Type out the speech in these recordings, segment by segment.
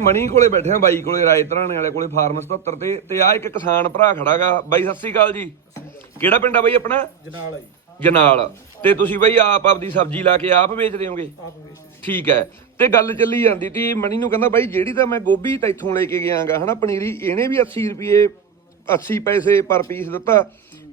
ਮਣੀ ਕੋਲੇ ਬੈਠੇ ਆ ਬਾਈ ਕੋਲੇ ਰਾਏ ਧਰਾਣੇ ਵਾਲੇ ਕੋਲੇ ਫਾਰਮ 77 ਤੇ ਤੇ ਆ ਇੱਕ ਕਿਸਾਨ ਭਰਾ ਖੜਾਗਾ। ਬਾਈ ਸਤਿ ਸ੍ਰੀ ਅਕਾਲ ਜੀ। ਕਿਹੜਾ ਪਿੰਡ ਆ ਬਾਈ ਆਪਣਾ? ਜਨਾਲ ਆਈ ਜਨਾਲ। ਤੇ ਤੁਸੀਂ ਬਾਈ ਆਪ ਆਪਦੀ ਸਬਜ਼ੀ ਲਾ ਕੇ ਆਪ ਵੇਚਦੇ ਹੋਗੇ ਆਪ ਵੇਚਦੇ ਠੀਕ ਹੈ। ਤੇ ਗੱਲ ਚੱਲੀ ਜਾਂਦੀ ਤੀ ਮਣੀ ਨੂੰ ਕਹਿੰਦਾ ਬਾਈ ਜਿਹੜੀ ਤਾਂ ਮੈਂ ਗੋਭੀ ਤਾਂ ਇੱਥੋਂ ਲੈ ਕੇ ਗਿਆਗਾ ਹਨਾ ਪਨੀਰੀ ਇਹਨੇ ਵੀ 80 ਰੁਪਏ 80 ਪੈਸੇ ਪਰ ਪੀਸ ਦਿੱਤਾ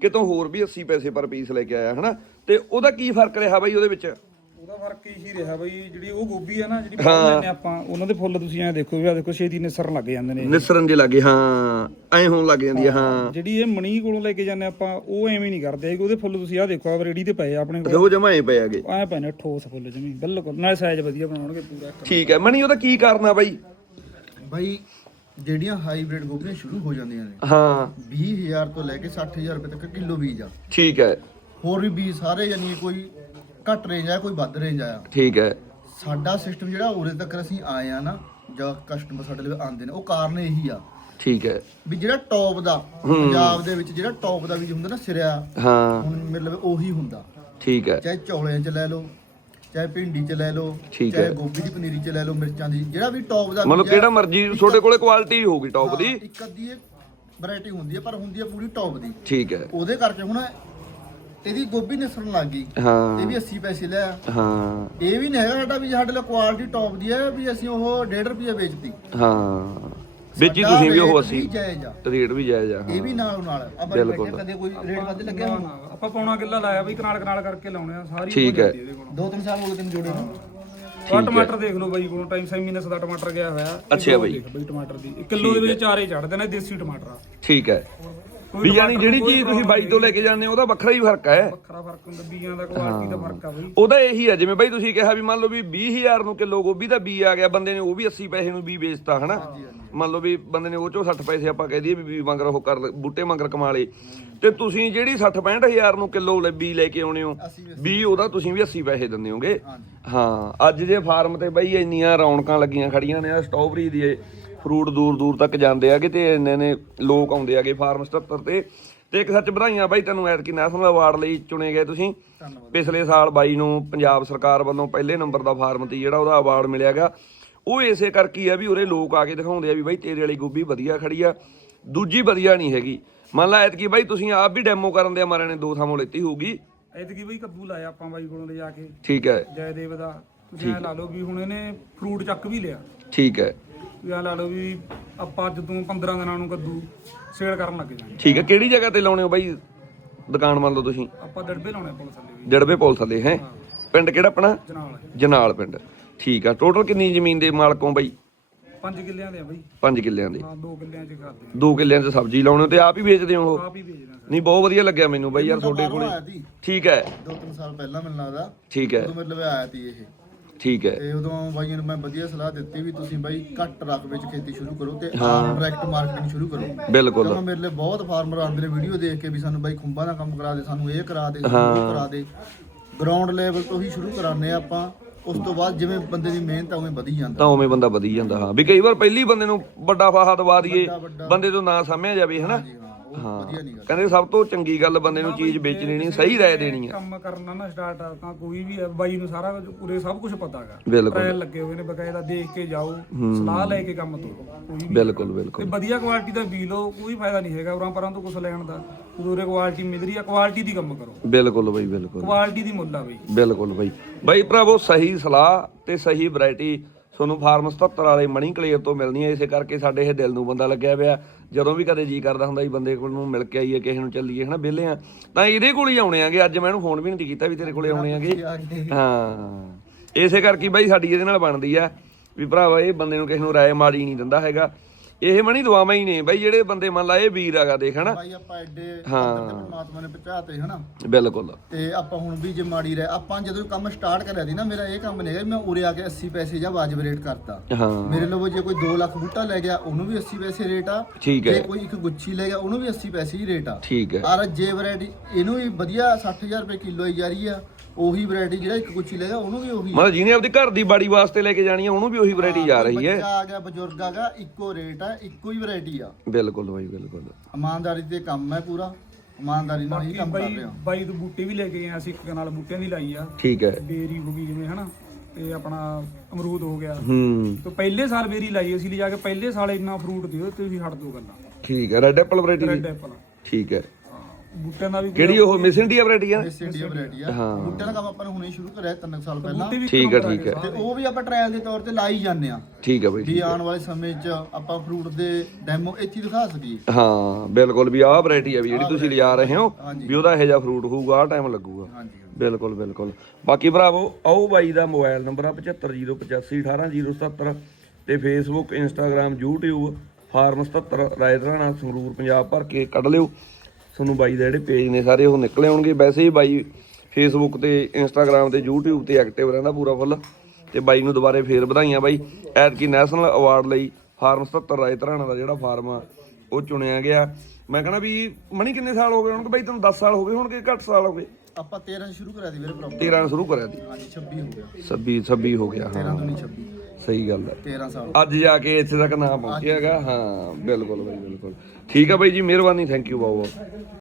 ਕਿਤੋਂ ਹੋਰ ਵੀ 80 ਪੈਸੇ ਪਰ ਪੀਸ ਲੈ ਕੇ ਆਇਆ ਹਨਾ? ਤੇ ਉਹਦਾ ਕੀ ਫ਼ਰਕ ਰਿਹਾ ਬਾਈ ਉਹਦੇ ਵਿੱਚ? ਉਹਦਾ ਫ਼ਰਕ ਇਹ ਹੀ ਰਿਹਾ ਬਈ ਜਿਹੜੀ ਉਹ ਗੋਭੀ ਆ ਨਾ ਜਿਹੜੀ। ਪਾਉਂਦੇ ਨੇ ਆਪਾਂ ਉਹਨਾਂ ਦੇ ਫੁੱਲ ਤੁਸੀਂ ਐ ਦੇਖੋ ਵੀ ਆ ਦੇਖੋ ਛੇਤੀ ਨਿਸਰਨ ਲੱਗ ਜਾਂਦੇ ਨੇ ਨਿਸਰਨ ਜੇ ਲੱਗੇ ਹਾਂ ਐ ਹੋਣ ਲੱਗ ਜਾਂਦੀ ਆ ਹਾਂ ਜਿਹੜੀ ਇਹ ਮਣੀ ਕੋਲੋਂ ਲੈ ਕੇ ਜਾਂਦੇ ਆਪਾਂ ਉਹ ਐਵੇਂ ਨਹੀਂ ਕਰਦੇ ਹੈਗੇ ਉਹਦੇ ਫੁੱਲ ਤੁਸੀਂ ਆ ਦੇਖੋ ਆ ਰੇੜੀ ਤੇ ਪਏ ਆ ਆਪਣੇ ਕੋਲ ਉਹ ਜਮਾਏ ਪਏ ਆਗੇ ਐ ਪਏ ਨੇ ਠੋਸ ਫੁੱਲ ਜਮੀ ਬਿਲਕੁਲ ਨਾਲ ਸਾਈਜ਼ ਵਧੀਆ ਬਣਾਉਣਗੇ ਪੂਰਾ। ਠੀਕ ਹੈ ਮਣੀ ਉਹਦਾ ਕੀ ਕਰਨਾ ਬਾਈ? ਬਾਈ ਜਿਹੜੀਆਂ ਹਾਈਬ੍ਰਿਡ ਗੋਭੀਆਂ ਸ਼ੁਰੂ ਹੋ ਜਾਂਦੀਆਂ ਨੇ ਹਾਂ। 20000 ਤੋਂ ਲੈ ਕੇ 60000 ਰੁਪਏ ਤੱਕ ਕਿਲੋ ਬੀਜ ਆ। ਠੀਕ ਹੈ। ਹੋਰ ਵੀ ਬੀਜ ਸਾਰੇ ਯਾਨੀ ਕੋਈ ਘੱਟ ਰੇਂਜ ਆ ਕੋਈ ਵੱਧ ਰੇਂਜ ਆ। ਠੀਕ ਹੈ। ਸਾਡਾ ਸਿਸਟਮ ਜਿਹੜਾ ਉਰੇ ਤੱਕ ਅਸੀਂ ਆਏ ਆ ਨਾ ਜਾਂ ਕਸਟਮਰ ਸਾਡੇ ਲਈ ਆਉਂਦੇ ਨੇ ਉਹ ਕਾਰਨ ਇਹੀ ਆ। ਠੀਕ ਹੈ। ਵੀ ਜਿਹੜਾ ਟੌਪ ਦਾ ਪੰਜਾਬ ਦੇ ਵਿੱਚ ਜਿਹੜਾ ਟੌਪ ਦਾ ਬੀਜ ਹੁੰਦਾ ਨਾ ਸਿਰਿਆ ਹਾਂ। ਹੁਣ ਮੇਰੇ ਲਈ ਉਹੀ ਹੁੰਦਾ। ਠੀਕ ਹੈ। ਚਾਹੇ ਚੌਲਿਆਂ 'ਚ ਲੈ ਲਓ ਚਾਹੇ ਭਿੰਡੀ 'ਚ ਲੈ ਲਓ ਚਾਹੇ। ਗੋਭੀ ਦੀ ਪਨੀਰੀ 'ਚ ਲੈ ਲਓ ਮਿਰਚਾਂ ਦੀ ਜਿਹੜਾ ਵੀ ਟੌਪ ਦਾ ਮਤਲਬ ਕਿਹੜਾ ਮਰਜ਼ੀ ਤੁਹਾਡੇ ਕੋਲੇ ਕੁਆਲਿਟੀ ਹੋਊਗੀ ਟੌਪ ਦੀ। ਇੱਕ ਅੱਧੀ ਵੈਰਾਈਟੀ ਹੁੰਦੀ ਹੈ ਪਰ ਹੁੰਦੀ ਹੈ ਪੂਰੀ ਟੌਪ ਦੀ। ਠੀਕ ਹੈ। ਉਹਦੇ ਕਰਕੇ ਹੁਣ ਇਹਦੀ ਗੋਭੀ ਨਿਸਰਨ ਲੱਗ ਗਈ ਹਾਂ। ਇਹ ਵੀ 80 ਪੈਸੇ ਲਿਆ ਹਾਂ। ਇਹ ਵੀ ਨਹੀਂ ਹੈਗਾ ਸਾਡਾ ਵੀ ਸਾਡੇ ਲਈ ਕੁਆਲਿਟੀ ਟੌਪ ਦੀ ਹੈ ਵੀ ਅਸੀਂ ਉਹ 1.5 ਰੁਪਏ ਵੇਚਤੀ। ਹਾਂ। ਵਿੱਚ ਸਾਡਾ ਤੁਸੀਂ ਵੀ ਉਹ ਰੇਟ 80 ਵੀ ਜਾਇਜ਼ ਆ। ਰੇਟ ਵੀ ਜਾਇਜ਼ ਆ ਇਹ ਵੀ ਨਾਲ ਨਾਲ। ਆਪਾਂ ਬਿਲਕੁਲ। ਬੈਠੇ ਕਦੇ ਕੋਈ ਰੇਟ ਵੱਧ ਲੱਗਿਆ ਹੁਣ ਆਪਾਂ ਪੌਣਾ ਕਿੱਲਾ ਲਾਇਆ ਬਈ ਕਨਾਲ ਕਨਾਲ ਕਰਕੇ ਲਾਉਣੇ ਆ ਸਾਰੀ ਠੀਕ ਹੈ। ਦੋ ਤਿੰਨ ਸਾਲ ਹੋ ਗਏ ਤੈਨੂੰ ਜੋੜੇ ਨੂੰ। ਆ ਟਮਾਟਰ ਦੇਖ ਲਓ ਬਾਈ ਕੋਲ ਟਾਈਮ ਸੈਮੀਨਸ ਦਾ ਟਮਾਟਰ ਗਿਆ ਹੋਇਆ। ਅੱਛਾ ਬਾਈ। ਦੇਖ ਬਈ ਟਮਾਟਰ ਦੀ। ਇੱਕ ਕਿਲੋ ਦੇ ਵਿੱਚ ਚਾਰੇ ਚੜਦੇ ਨੇ ਦੇਸੀ ਟਮਾਟਰ। ਆ ਠੀਕ ਹੈ। ਵੀ ਯਾਨੀ ਜਿਹੜੀ ਚੀਜ਼ ਤੁਸੀਂ ਬਾਈ ਤੋਂ ਲੈ ਕੇ ਜਾਂਦੇ ਹੋ ਉਹਦਾ ਵੱਖਰਾ ਹੀ ਫ਼ਰਕ ਹੈ। ਵੱਖਰਾ ਫ਼ਰਕ ਹੁੰਦਾ ਬੀਜਾਂ ਦਾ ਕੁਆਲਿਟੀ ਦਾ ਫ਼ਰਕ ਆ ਬਈ। ਉਹਦਾ ਇਹੀ ਹੈ ਜਿਵੇਂ ਬਾਈ ਤੁਸੀਂ ਕਿਹਾ ਵੀ ਮੰਨ ਲਓ ਵੀ 20000 ਨੂੰ ਕਿਲੋ ਗੋਭੀ ਦਾ ਬੀ ਆ ਗਿਆ ਬੰਦੇ ਨੇ ਉਹ ਵੀ 80 ਪੈਸੇ ਨੂੰ ਬੀ ਵੇਚਤਾ ਹਨਾ? ਮੰਨ ਲਓ ਵੀ ਬੰਦੇ ਨੇ ਉਹ ਚੋਂ 60 ਪੈਸੇ ਆਪਾਂ ਕਹਿ ਦਈਏ ਵੀ ਬੀ ਮੰਗਰ ਉਹ ਕਰ ਬੂਟੇ ਮੰਗਰ ਕਮਾ ਲਏ। ਤੇ ਤੁਸੀਂ ਜਿਹੜੀ 60 65000 ਨੂੰ ਕਿਲੋ ਲੈ ਬੀ ਲੈ ਕੇ ਆਉਣੇ ਹੋ ਬੀ ਉਹਦਾ ਤੁਸੀਂ ਵੀ 80 ਪੈਸੇ ਦਿੰਦੇ ਹੋਗੇ। ਹਾਂ ਅੱਜ ਦੇ ਫਾਰਮ ਤੇ ਬਈ ਇੰਨੀਆਂ ਰੌਣਕਾਂ ਲੱਗੀਆਂ ਖੜੀਆਂ ਨੇ ਆ ਸਟ੍ਰਾਬੇਰੀ ਦੀ ਫਰੂਟ ਦੂਰ ਦੂਰ ਤੱਕ ਜਾਂਦੇ ਆਗੇ ਤੇ ਇੰਨੇ ਨੇ ਲੋਕ ਆਉਂਦੇ ਆਗੇ ਫਾਰਮ 77 ਤੇ। ਤੇ ਇੱਕ ਸੱਚ ਵਧਾਈਆਂ ਬਾਈ ਤੈਨੂੰ ਐਤਕੀ ਨੈਸ਼ਨਲ ਅਵਾਰਡ ਲਈ ਚੁਣੇ ਗਏ ਤੁਸੀਂ। ਪਿਛਲੇ ਸਾਲ ਬਾਈ ਨੂੰ ਪੰਜਾਬ ਸਰਕਾਰ ਵੱਲੋਂ ਪਹਿਲੇ ਨੰਬਰ ਦਾ ਫਾਰਮ ਤੇ ਜਿਹੜਾ ਉਹਦਾ ਅਵਾਰਡ ਮਿਲਿਆਗਾ ਉਹ ਇਸੇ ਕਰਕੇ ਹੀ ਆ ਵੀ ਉਰੇ ਲੋਕ ਆ ਕੇ ਦਿਖਾਉਂਦੇ ਆ ਵੀ ਬਾਈ ਤੇਰੇ ਵਾਲੀ ਗੋਭੀ ਵਧੀਆ ਖੜੀ ਆ ਦੂਜੀ ਵਧੀਆ ਨਹੀਂ ਹੈਗੀ। ਮੰਨ ਲਾ ਐਤਕੀ ਬਾਈ ਤੁਸੀਂ ਆਪ ਵੀ ਡੈਮੋ ਕਰਨ ਦੇ ਮਾਰੇ ਨੇ ਦੋ ਥਾਮੋਂ ਲੈਤੀ ਹੋਊਗੀ। ਐਤਕੀ ਬਈ ਕੱਦੂ ਲਾਇਆ ਆਪਾਂ ਬਾਈ ਕੋਲੋਂ ਲਿਜਾ ਕੇ। ਠੀਕ ਹੈ। ਜੈਦੇਵ ਦਾ। ਤੁਸੀਂ ਐਂ ਲਾ ਲਓ ਵੀ ਹੁਣ ਇਹਨੇ ਫਰੂਟ ਚੱਕ ਵੀ ਲਿਆ। ਠੀਕ ਹੈ। ਤੁਸੀਂ ਐਂ ਲਾ ਲਓ ਵੀ ਆਪਾਂ ਅੱਜ ਤੋਂ 15 ਦਿਨਾਂ ਨੂੰ ਕੱਦੂ ਸੇਲ ਕਰਨ ਲੱਗ ਜਾਾਂਗੇ ਠੀਕ ਹੈ ਕਿਹੜੀ ਜਗ੍ਹਾ ਤੇ ਲਾਉਣੇ ਹੋ ਬਾਈ? ਦੁਕਾਨ ਮੰਨ ਲਓ ਤੁਸੀਂ। ਆਪਾਂ ਡੜਬੇ ਲਾਉਣੇ ਪੁਲਿਸ ਥੱਲੇ ਵੀ। ਜੜਵੇ ਪੁਲ ਥੱਲੇ ਹੈ? ਪਿੰਡ ਕਿਹੜਾ ਆਪਣਾ? ਜਨਾਲ ਜਨਾਲ ਪਿੰਡ। ਠੀਕ ਆ ਟੋਟਲ ਕਿੰਨੀ ਜ਼ਮੀਨ ਦੇ ਮਾਲਕੋਂ ਬਾਈ? 5 ਕਿੱਲਿਆਂ ਦੇ ਆ ਬਈ। 5 ਕਿੱਲਿਆਂ ਦੇ। ਹਾਂ 2 ਕਿੱਲਿਆਂ ਚ ਕਰਦੇ 2 ਕਿੱਲਿਆਂ 'ਚ ਸਬਜ਼ੀ ਲਾਉਣੇ ਹੋ ਤੇ ਆਪ ਹੀ ਵੇਚਦੇ ਹੋ ਉਹ? ਆ ਆਪ ਹੀ ਵੇਚਦੇ ਆ ਨਹੀਂ ਬਹੁਤ ਵਧੀਆ ਲੱਗਿਆ ਮੈਨੂੰ ਬਾਈ ਯਾਰ ਤੁਹਾਡੇ ਕੋਲੇ। ਆਇਆ ਸੀ? ਠੀਕ ਹੈ। ਦੋ ਤਿੰਨ ਸਾਲ ਪਹਿਲਾਂ ਮੈਨੂੰ ਲੱਗਦਾ ਠੀਕ ਹੈ। ਉਦੋਂ ਮਤਲਬ ਆਇਆ ਸੀ ਇਹ। ਠੀਕ ਹੈ। ਤੇ ਉਦੋਂ ਬਾਈਆਂ ਨੂੰ ਮੈਂ ਵਧੀਆ ਸਲਾਹ ਦਿੱਤੀ ਵੀ ਤੁਸੀਂ ਬਾਈ ਘੱਟ ਰਕਬੇ ਵਿੱਚ ਖੇਤੀ ਸ਼ੁਰੂ ਕਰੋ ਤੇ ਡਾਇਰੈਕਟ ਮਾਰਕੀਟਿੰਗ ਸ਼ੁਰੂ ਕਰੋ। ਬਿਲਕੁਲ। ਕਿਉਂਕਿ ਮੇਰੇ ਲਈ ਬਹੁਤ ਫਾਰਮਰ ਆਉਂਦੇ ਨੇ ਵੀਡੀਓ ਦੇਖ ਕੇ ਵੀ ਸਾਨੂੰ ਬਾਈ ਖੁੰਬਾਂ ਦਾ ਕੰਮ ਕਰਾ ਦੇ ਸਾਨੂੰ ਇਹ ਕਰਾ ਦੇ ਸਾਨੂੰ ਉਹ ਕਰਾ ਦੇ। ਗਰਾਊਂਡ ਲੈਵਲ ਤੋਂ ਹੀ ਸ਼ੁਰੂ ਕਰਾਉਂਦੇ ਆਪਾਂ ਉਸ ਤੋਂ ਬਾਅਦ ਜਿਵੇਂ ਬੰਦੇ ਦੀ ਮਿਹਨਤ ਆ ਉਵੇਂ ਵਧੀ ਜਾਂਦਾ। ਤਾਂ ਉਵੇਂ ਬੰਦਾ ਵਧੀ ਜਾਂਦਾ ਹਾਂ। ਵੀ ਕਈ ਵਾਰ ਪਹਿਲੀ ਬੰਦੇ ਨੂੰ ਵੱਡਾ ਫਾਹਾ ਦਵਾ ਦਈਏ। ਬੰਦੇ ਤੋਂ ਨਾ ਸਮਝਿਆ ਜਾਵੇ ਹਨਾ? ਵਧੀਆ ਨਹੀਂ ਗੱਲ। ਕਹਿੰਦੇ ਸਭ ਤੋਂ ਚੰਗੀ ਗੱਲ ਬੰਦੇ ਨੂੰ ਚੀਜ਼ ਵੇਚਣੀ ਨਹੀਂ ਸਹੀ ਰਾਏ ਦੇਣੀ ਆ। ਕੰਮ ਕਰਨਾ ਨਾ ਸਟਾਰਟ ਤਾਂ ਕੋਈ ਵੀ ਬਾਈ ਨੂੰ ਸਾਰਾ ਕੁਝ ਪੂਰੇ ਸਭ ਕੁਝ ਪਤਾ ਹੈਗਾ ਬਿਲਕੁਲ। ਟ੍ਰਾਇਲ ਲੱਗੇ ਹੋਏ ਨੇ ਬਕਾਇਦਾ ਦੇਖ ਕੇ ਜਾਓ ਸਲਾਹ ਲੈ ਕੇ ਕੰਮ ਤੋਰੋ ਕੋਈ ਵੀ ਬਿਲਕੁਲ ਤੇ ਬਿਲਕੁਲ। ਵਧੀਆ ਕੁਆਲਿਟੀ ਦਾ ਬੀ ਲਓ ਕੋਈ ਫਾਇਦਾ ਨਹੀਂ ਹੈਗਾ ਉਰਾਂ ਪਰਾਂ ਤੋਂ ਕੁਝ ਲੈਣ ਦਾ। ਦੂਰੇ ਕੁਆਲਿਟੀ ਮਿਲ ਰਹੀ ਆ ਕੁਆਲਿਟੀ ਦੀ ਕੰਮ ਕਰੋ। ਬਿਲਕੁਲ ਬਈ ਬਿਲਕੁਲ। ਕੁਆਲਿਟੀ ਦੀ ਮੁੱਲ ਆ ਬਈ। ਬਿਲਕੁਲ ਬਾਈ। ਬਾਈ ਭਰਾਵੋ ਸਹੀ ਸਲਾਹ ਤੇ ਸਹੀ ਵੈਰਾਈਟੀ ਤੁਹਾਨੂੰ ਫਾਰਮ 77 ਵਾਲੇ ਮਣੀ ਕਲੀਅਰ ਤੋਂ ਮਿਲਣੀ ਹੈ ਇਸੇ ਕਰਕੇ ਸਾਡੇ ਇਹ ਦਿਲ ਨੂੰ ਬੰਦਾ ਲੱਗਿਆ ਪਿਆ। ਜਦੋਂ ਵੀ ਕਦੇ ਜੀ ਕਰਦਾ ਹੁੰਦਾ ਵੀ ਬੰਦੇ ਕੋਲ ਨੂੰ ਮਿਲ ਕੇ ਆਈਏ ਕਿਸੇ ਨੂੰ ਚੱਲੀਏ ਹਨਾ ਵਿਹਲੇ ਆ। ਤਾਂ ਇਹਦੇ ਕੋਲ ਹੀ ਆਉਣੇ ਆਗੇ। ਅੱਜ ਮੈਂ ਇਹਨੂੰ ਫੋਨ ਵੀ ਨਹੀਂ ਕੀਤਾ ਵੀ ਤੇਰੇ ਕੋਲੇ ਆਉਣੇ ਆਗੇ। ਹਾਂ। ਇਸੇ ਕਰਕੇ ਬਾਈ ਸਾਡੀ ਇਹਦੇ ਨਾਲ ਬਣਦੀ ਆ। ਵੀ ਭਰਾਵਾ ਇਹ ਬੰਦੇ ਨੂੰ ਕਿਸੇ ਨੂੰ ਰਾਏ ਮਾੜੀ ਨਹੀਂ ਦਿੰਦਾ ਹੈਗਾ। ਇਹ ਮਣੀ ਦੁਆਵਾਂ ਹੀ ਨੇ। ਬਾਈ ਜਿਹੜੇ ਬੰਦੇ ਮੰਨ ਲਾ ਇਹ ਵੀਰ ਆਗਾ ਦੇਖ ਹਨਾ। ਬਾਈ ਆਪਾਂ ਐਡੇ ਹਾਂ। ਪਰਮਾਤਮਾ ਨੇ ਪਹੁੰਚਾਤੇ ਹਨਾ। ਬਿਲਕੁਲ। ਤੇ ਆਪਾਂ ਹੁਣ ਵੀ ਜੇ ਮਾੜੀ ਰਹਿ ਆਪਾਂ ਜਦੋਂ ਕੰਮ ਸਟਾਰਟ ਕਰਿਆ ਸੀ ਨਾ ਮੇਰਾ ਇਹ ਕੰਮ ਨਹੀਂ ਮੈਂ ਉਰੇ ਆ ਕੇ 80 ਪੈਸੇ ਜਾਂ ਵਾਜਬ ਰੇਟ ਕਰਤਾ। ਹਾਂ। ਮੇਰੇ ਲਵੋ ਜੇ ਕੋਈ 2 ਲੱਖ ਬੂਟਾ ਲੈ ਗਿਆ ਉਹਨੂੰ ਵੀ 80 ਪੈਸੇ ਰੇਟ ਆ। ਠੀਕ ਜੇ ਹੈ ਕੋਈ ਇੱਕ ਗੁੱਛੀ ਲੈ ਗਿਆ ਉਹਨੂੰ ਵੀ 80 ਪੈਸੇ ਹੀ ਰੇਟ ਆ। ਠੀਕ ਹੈ। ਔਰ ਜੇ ਵੈਰਾਈਟੀ ਇਹਨੂੰ ਵੀ ਵਧੀਆ 60000 ਰੁਪਏ ਕਿਲੋ ਹੀ ਜਾ ਰਹੀ ਆ। ਉਹੀ ਵੈਰਾਈਟੀ ਜਿਹੜਾ ਇੱਕ ਗੁੱਛੀ ਲੈ ਗਿਆ ਉਹਨੂੰ ਵੀ ਉਹੀ ਮਤਲਬ ਜਿਹਨੇ ਆਪਦੀ ਘਰ ਦੀ ਬਾੜੀ ਵਾਸਤੇ ਲੈ ਕੇ ਜਾਣੀ ਆ ਉਹਨੂੰ ਵੀ ਉਹੀ ਵੈਰਾਈਟੀ ਜਾ ਰਹੀ ਹੈ। ਬੱਚਾ ਆ ਗਿਆ ਬਜ਼ੁਰਗ ਆ ਗਿਆ ਇੱਕੋ ਰੇਟ ਆ ਇੱਕੋ ਹੀ ਵੈਰਾਈਟੀ ਆ। ਬਿਲਕੁਲ ਬਾਈ ਬਿਲਕੁਲ। ਇਮਾਨਦਾਰੀ ਤੇ ਕੰਮ ਹੈ ਪੂਰਾ ਇਮਾਨਦਾਰੀ ਨਾਲ ਹੀ ਕੰਮ ਕਰ ਬਾਈ ਰਹੇ ਹਾਂ ਬਾਈ ਤੋਂ ਬੂਟੇ ਵੀ ਲੈ ਕੇ ਗਏ ਆ ਅਸੀਂ ਇੱਕ ਨਾਲ ਬੂਟਿਆਂ ਦੀ ਲਾਈ ਆ। ਠੀਕ ਹੈ। ਬੇਰੀ ਹੋ ਗਈ ਜਿਵੇਂ ਹਨਾ? ਤੇ ਆਪਣਾ ਅਮਰੂਦ ਹੋ ਗਿਆ। ਹੂੰ। ਤੇ ਪਹਿਲੇ ਸਾਲ ਬੇਰੀ ਲਾਈ ਅਸੀਂ ਲਿਜਾ ਕੇ ਪਹਿਲੇ ਸਾਲ ਇੰਨਾ ਫਰੂਟ ਦਿਓ ਤੇ ਤੁਸੀਂ ਹਟ ਦੋ ਗੱਲਾਂ। ਠੀਕ ਹੈ red apple variety red apple ਠੀਕ ਹੈ। ਬੂਟਿਆਂ ਦਾ ਵੀ ਕਿਹੜੀ ਉਹ ਮਿਸ ਇੰਡੀਆ ਵੈਰਾਈਟੀ ਆ? ਇਸ ਇੰਡੀਆ ਵੈਰਾਈਟੀ ਆ। ਬੂਟਿਆਂ ਦਾ ਕੰਮ ਆਪਾਂ ਨੇ ਹੁਣੇ ਸ਼ੁਰੂ ਕਰਿਆ ਤਿੰਨ ਕੁ ਸਾਲ ਪਹਿਲਾਂ। ਬੂਟੇ ਵੀ ਠੀਕ ਹੈ ਠੀਕ ਹੈ ਤੇ ਉਹ ਵੀ ਆਪਾਂ ਟ੍ਰਾਇਲ ਦੇ ਤੌਰ ਤੇ ਲਾਈ ਜਾਂਦੇ ਆ। ਠੀਕ ਹੈ ਬਾਈ ਵੀ ਆਉਣ ਵਾਲੇ ਸਮੇਂ 'ਚ ਆਪਾਂ ਫਰੂਟ ਦੇ ਡੈਮੋ ਇੱਥੇ ਹੀ ਦਿਖਾ ਸਕੀਏ। ਹਾਂ ਬਿਲਕੁਲ ਵੀ ਆਹ ਵੈਰਾਈਟੀ ਆ ਵੀ ਜਿਹੜੀ ਤੁਸੀਂ ਲਿਜਾ ਰਹੇ ਹੋ ਹਾਂਜੀ। ਵੀ ਉਹਦਾ ਇਹੋ ਜਿਹਾ ਫਰੂਟ ਹੋਊਗਾ ਆਹ ਟਾਈਮ ਲੱਗੂਗਾ। ਹਾਂਜੀ ਬਿਲਕੁਲ ਬਿਲਕੁਲ। ਬਾਕੀ ਭਰਾਵੋ ਆਓ ਬਾਈ ਦਾ ਮੋਬਾਈਲ ਨੰਬਰ ਆ 7508518077 ਤੇ Facebook Instagram YouTube farm 77 Raitrana Sangrur Punjab ਭਰ ਕੇ ਕੱਢ ਲਿਓ। ਤੁਹਾਨੂੰ ਬਾਈ ਦੇ ਜਿਹੜੇ ਪੇਜ ਨੇ ਸਾਰੇ ਉਹ ਨਿਕਲੇ ਆਉਣਗੇ ਵੈਸੇ ਹੀ ਬਾਈ ਫੇਸਬੁੱਕ ਤੇ ਇੰਸਟਾਗ੍ਰam ਤੇ YouTube ਤੇ ਐਕਟਿਵ ਰਹਿੰਦਾ ਪੂਰਾ ਫੁੱਲ ਤੇ ਬਾਈ ਨੂੰ ਦੁਬਾਰੇ ਫੇਰ ਵਧਾਈਆਂ ਬਾਈ। ਐਤਕੀ ਨੈਸ਼ਨਲ ਅਵਾਰਡ ਲਈ ਫਾਰਮ 77 ਰਾਇਤਰਾਣਾ ਦਾ ਜਿਹੜਾ ਫਾਰਮ ਆ ਉਹ ਚੁਣਿਆ ਗਿਆ। ਮੈਂ ਕਹਣਾ ਵੀ ਮਣੀ ਕਿੰਨੇ ਸਾਲ ਹੋ ਗਏ ਹੋਣਗੇ? ਬਾਈ ਤੈਨੂੰ 10 ਸਾਲ ਹੋ ਗਏ ਹੋਣਗੇ ਘੱਟ ਸਾਲ ਹੋ ਗਏ? ਆਪਾਂ 13 ਸ਼ੁਰੂ ਕਰਿਆ ਦੀ ਵੀਰੇ ਪ੍ਰੋਪਰ 13 ਨੂੰ ਸ਼ੁਰੂ ਕਰਿਆ ਸੀ। ਹਾਂਜੀ 26 ਹੋ ਗਿਆ। 26 26 ਹੋ ਗਿਆ ਹਾਂ। 13 ਤੋਂ ਨਹੀਂ 26 ਸਹੀ ਗੱਲ ਹੈ 13 ਸਾਲ। ਅੱਜ ਜਾ ਕੇ ਇੱਥੇ ਤੱਕ ਨਾ ਪਹੁੰਚਿਆਗਾ ਹਾਂ ਬਿਲਕੁਲ ਬਾਈ ਬਿਲਕੁਲ। ਠੀਕ ਹੈ ਬਾਈ ਜੀ ਮਿਹਰਬਾਨੀ ਥੈਂਕ ਯੂ ਬਹੁਤ ਬਹੁਤ।